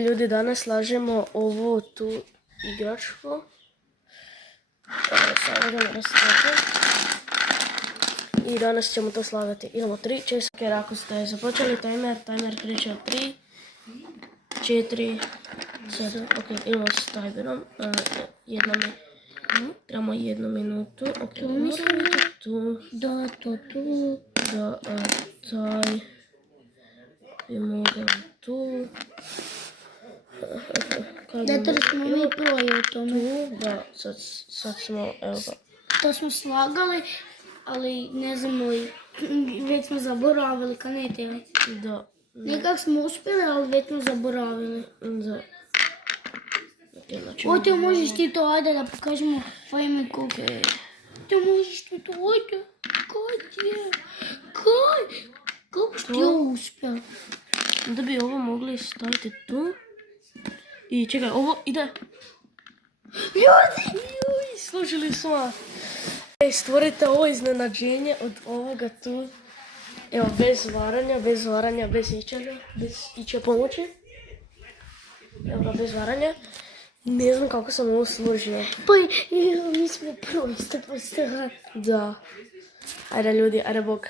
Ljudi, danas slažemo ovu tu igračku. Samo idemo rastaviti. I danas ćemo to slagati. Idemo 3 česke, jer ako ste započeli timer kreće od 3, 4, sad, ok, idemo s timerom. Trebamo 1 minutu. Ok, moramo biti tu. Da, to tu. Da, taj bi mogao tu. Zato smo mi prvi u tome. Tu, da, sad smo, evo ga. To smo slagali, ali ne znamo li, već smo zaboravili, kad ne tebe. Da. Nekak smo uspjeli, ali već smo zaboravili. Da. Okay, znači, Ote, možeš ti to, ajde da pokažemo vreme koliko je. Te možeš ti to, ajde. Kad je? Kaj? Kako si ti ovo uspjel? Da bi ovo mogli staviti tu. I čekaj, ovo ide. Ljudi! Služili smo. Stvorite ovo iznenađenje od ovoga tu. Evo, bez varanja, bez ičega, bez iče pomoći. Evo ga, bez varanja. Ne znam kako sam ovo služio. Pa mi smo prvi 100%. Da. Ajde ljudi, ajde bok.